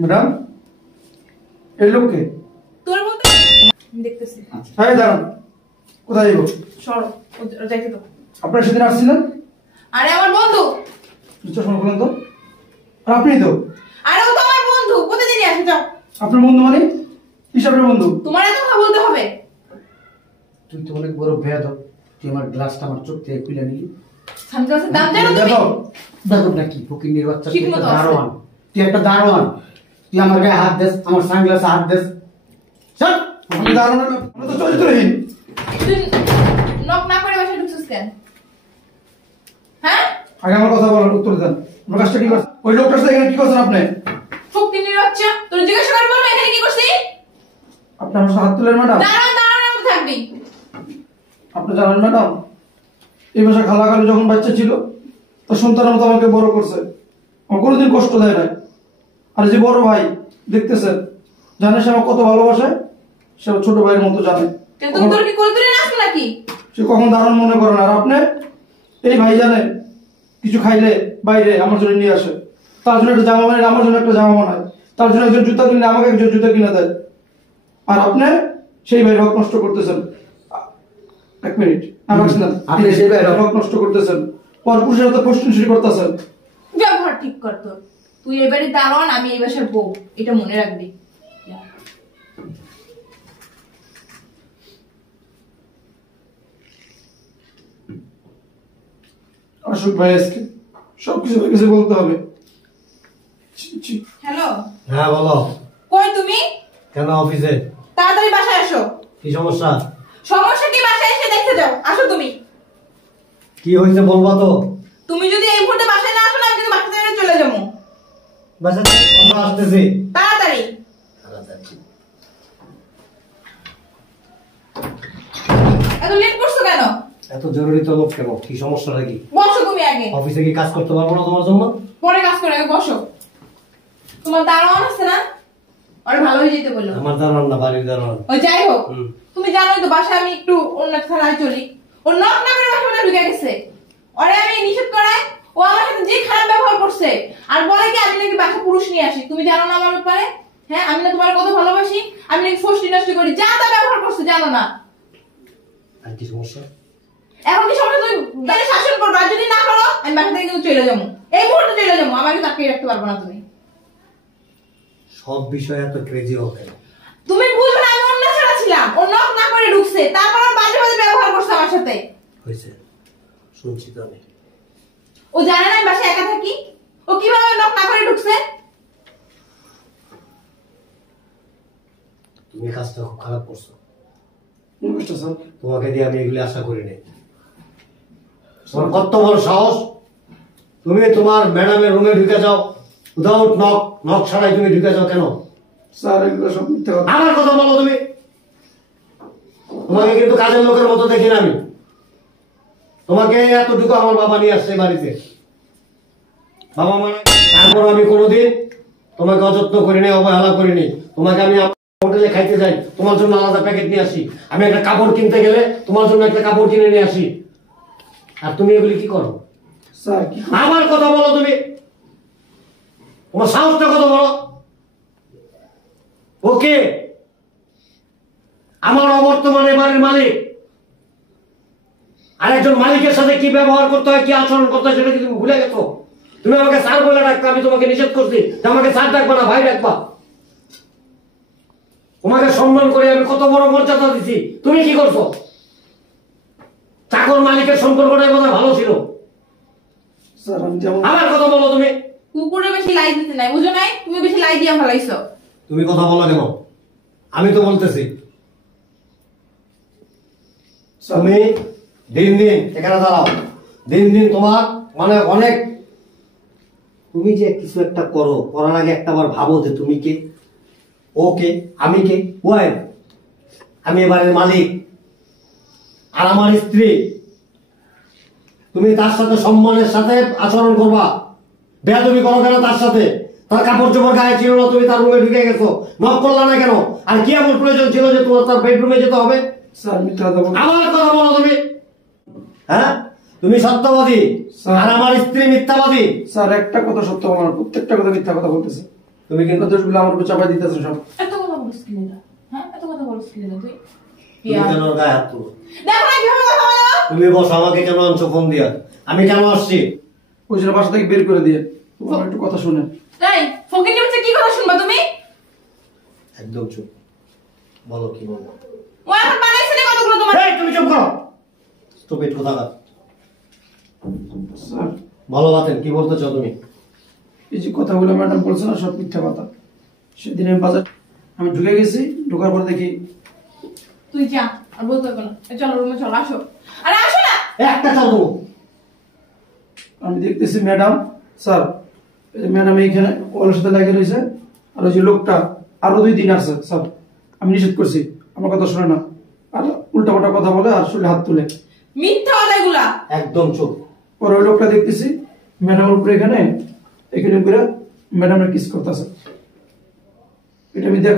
Madam এই লোককে তোর বলতে দেখতেছি। হ্যাঁ দাঁড়ান, কোথায় যাবো? সরো যাইতে তো। আপনার সেদিন আসছিলেন? আরে আমার বন্ধু। চশমা খুলেন তো। আর আপনি তো? আরে ও তো আমার বন্ধু, প্রতিদিনই আসে। যাও। আপনার বন্ধু মানে হিসাবের বন্ধু? তোমার এত কথা বলতে হবে? তুই তো অনেক বড় বেয়াদব। তুই আমার গ্লাসটা আমার চোখ থেকে খুলে নিলি। সানগ্লাসের দাম জানো তুমি? বেয়াদব নাকি? ফকিন্নির বাচ্চা। তুই ঠিকমতো একটা আছে। দারোয়ান। তুই একটা দারোয়ান। তুই আমার গায়ে হাত দেস, আমার সানগ্লাসে হাত দেস। চল। আপনি দাঁড়ান না, আপনি তো চরিত্রহীন। তুই নক না করে বাসায় ঢুকছিস কেন? হ্যাঁ? আগে আমার কথা বলার উত্তর দেন। আমার কাজটা কি করছেন? ওই লোকটার সাথে এখানে কি করছেন আপনি? ফকিন্নির বাচ্চা, তোর জিজ্ঞাসা করে বলবো এখানে কি করছিস? আপনি আমার সাথে হাত তুলেন ম্যাডাম? দাঁড়ান দাঁড়ান মতো থাকবি। আপনি জানেন ম্যাডাম, এই বাসা খালাখালি যখন বাচ্চা ছিল তার সন্তানের মতো আমাকে বড় করছে, আমার কোনোদিন কষ্ট দেয় নাই। আর যে বড় ভাই দেখতেছেন, জানে সে আমার কত ভালোবাসে, সে আমার ছোট ভাইয়ের মতো জানে। কিন্তু তুমি তোর কি করে তুলে নাচবো নাকি? সে কখন দারুণ মনে করে না। আর আপনি এই ভাই জানে কিছু খাইলে বাইরে আমার জন্য নিয়ে আসে, তার জন্য একটা জামা বানায়, আমার জন্য একটা জামা বানায়, তার জন্য একজন জুতা কিনলে আমাকে একজন জুতা কিনে দেয়। আর আপনি সেই ভাই হক নষ্ট করতেছেন। এক মিনিট, আপনি সেই ভাইয়ের হক নষ্ট করতেছেন, পরপুরুষের সাথে প্রশ্নসুরি করতেছেন। ব্যবহার ঠিক কর তোর। তুই এবারে দারোয়ান, আমি এই বাসার বউ, এটা মনে রাখবি। অশোক ভাই আজকে সবকিছু কিছু বলতে হবে। হ্যালো, হ্যাঁ বলো। কই তুমি? কেন অফিসে? তাড়াতাড়ি বাসায় আসো। কি সমস্যা? সমস্যা কি? বাসায় এসে দেখতে যাও। আসো তুমি। কি হয়েছে বলবা তো? তুমি যদি এই মুহূর্তে বাসায় না আসো না, আমি কিন্তু বাসা থেকে চলে যাবো। বাসা আসতেছি। তাড়াতাড়ি। এত লেট করছো কেন? এত জরুরি তো লোক কেন? কি সমস্যা নাকি? বসো তুমি আগে। অফিসে কি কাজ করতে পারবো না তোমার জন্য? পরে কাজ করে আগে বসো। তোমার দারোয়ান আছে না? আরে ভালো হয়ে যেতে বললো। আমার দারোয়ান না, বাড়ির দারোয়ান। ওই যাই হোক, তুমি জানোই তো বাসায় আমি একটু অন্য খেলায় চলি। ও নক না করে বাসায় মধ্যে ঢুকে গেছে। ওরে আমি নিষেধ করাই, ও আমার সাথে যে খারাপ ব্যবহার করছে, আর বলে কি আমি নাকি বাসা পুরুষ নিয়ে আসি। তুমি জানো না আমার ব্যাপারে? হ্যাঁ, আমি না তোমার কত ভালোবাসি, আমি নাকি ফষ্টি নষ্টি করি, যা তা ব্যবহার করছে, জানো না? আর কি সমস্যা? এখন কি সমস্যা? তুমি তাহলে শাসন করবো, আর যদি না করো আমি বাসা থেকে কিন্তু চলে যাবো। এই মুহূর্তে চলে যাবো, আমাকে তাকিয়ে রাখতে পারবো না তুমি। সব বিষয়ে এত ক্রেজি হও কেন? তুমি বুঝবে না, আমি অন্য ছাড়া ছিলাম, ও নক না করে ঢুকছে, তারপর বাজে বাজে ব্যবহার করছে আমার সাথে। হয়েছে, শুনছি তো আমি। ও জানে না আমি বাসায় একা থাকি, ও কিভাবে নক না করে ঢুকছে। তুমি কাজটা খুব খারাপ করছো। স্যার তোমাকে দিয়ে আমি এগুলি আশা করিনি। তোমার কত বড় সাহস! তুমি তোমার ম্যাডামের রুমে ঢুকে যাও উইদাউট নক, নক ছাড়াই তুমি ঢুকে যাও কেন? স্যার এগুলো সব মিথ্যা কথা। আমার কথা বলো তুমি। তোমাকে কিন্তু কাজের লোকের মতো দেখি না আমি। তোমাকে এতটুকু আমার বাবা নিয়ে আসছে বাড়িতে, বাবা মানে। তারপর আমি কোনোদিন তোমাকে অযত্ন করিনি, অবহেলা করিনি। তোমাকে আমি হোটেলে খাইতে যাই, তোমার জন্য আলাদা প্যাকেট নিয়ে আসি। আমি একটা কাপড় কিনতে গেলে তোমার জন্য একটা কাপড় কিনে নিয়ে আসি। আর তুমি এগুলি কি করো? স্যার কি আমার কথা বলো তুমি। তোমার সাহসটা কত বড়! ওকে, আমার অবর্তমানে বাড়ির মালিক, আর একজন মালিকের সাথে কি ব্যবহার করতে হয়, কি আচরণ করতে হয়, সেটা কি তুমি ভুলে গেছো? তুমি আমাকে স্যার বলে ডাকতে, আমি তোমাকে নিষেধ করছি যে আমাকে স্যার ডাকবা না, ভাই ডাকবা। তোমাকে সম্মান করে আমি কত বড় মর্যাদা দিচ্ছি, তুমি কি করছো? চাকর মালিকের সম্পর্কটা বোধহয় ভালো ছিল। স্যার আমি যেমন আমার কথা বলো তুমি। কুকুরে বেশি লাই দিতে নাই, বুঝো নাই? তুমি বেশি লাই দিয়া ফেলাইছো। তুমি কথা বলো কেন? আমি তো বলতেছি। তুমি দিন দিন এখানে দাঁড়াও, দিন দিন তোমার মানে অনেক, তুমি যে কিছু একটা করো, করার আগে একটা বার ভাবো যে তুমি কে, ওকে, আমি কে, ওয়াই। আমি এবারের মালিক, আর আমার স্ত্রী। তুমি তার সাথে সম্মানের সাথে আচরণ করবা। বেয়াদবি করো কেন তার সাথে? তার কাপড় চোপড় গায়ে ছিল না, তুমি তার রুমে ঢুকে গেছো, নক করলা না কেন? আর কি এমন প্রয়োজন ছিল যে তোমার তার বেডরুমে যেতে হবে? স্যার মিথ্যা কথা বলছি। আমার কথা বলো তুমি। হ্যাঁ, তুমি সত্যবাদী আর আমার স্ত্রী মিথ্যাবাদী। স্যার একটা কথা সত্য বলার, প্রত্যেকটা কথা মিথ্যা কথা বলতেছে। তুমি কিন্তু দোষগুলো আমার উপর চাপাই দিতেছে সব। এত কথা বলিস কি লেগা? হ্যাঁ এত কথা বলিস কি লেগা তুই? তুমি কেন ওর গায়ে হাত তুলো? দেখো না কিভাবে কথা বলো? তুমি বসো, আমাকে কেন আনছো ফোন দিয়া? আমি কেন আসছি? ওই জন্য বাসা থেকে বের করে দিয়ে তোমার একটু কথা শুনে। এই ফকির নিচে কি কথা শুনবা তুমি? একদম চুপ, বলো কি বলবো। ও এখন বানাইছে না কতগুলো তোমার? এই তুমি চুপ করো, স্টুপিড কোথাকার। স্যার ভালো বাতেন, কি বলতে চাও তুমি? এই যে কথাগুলো ম্যাডাম বলছে না সব মিথ্যা কথা। সেদিন আমি বাজার আমি ঢুকে গেছি, ঢোকার পর দেখি তুই যা আর বলতে হবে না। চলো রুমে চলো, আসো। আরে আসো না। একটা চাও তো। আমি দেখতেছি ম্যাডাম, স্যার ম্যাডাম এইখানে ওর সাথে লেগে রয়েছে, আর ওই যে লোকটা আরো 2 দিন আসছে স্যার। আমি নিষেধ করছি, আমার কথা শুনে না, আর উল্টাপাল্টা কথা বলে আর শরীরে হাত তুলে। মিথ্যা কথা এগুলা। একদম চুপ। পরে ওই লোকটা দেখতেছি ম্যাডামের উপরে এখানে করে ম্যাডামের কিস করতেছে। এটা আমি দেখ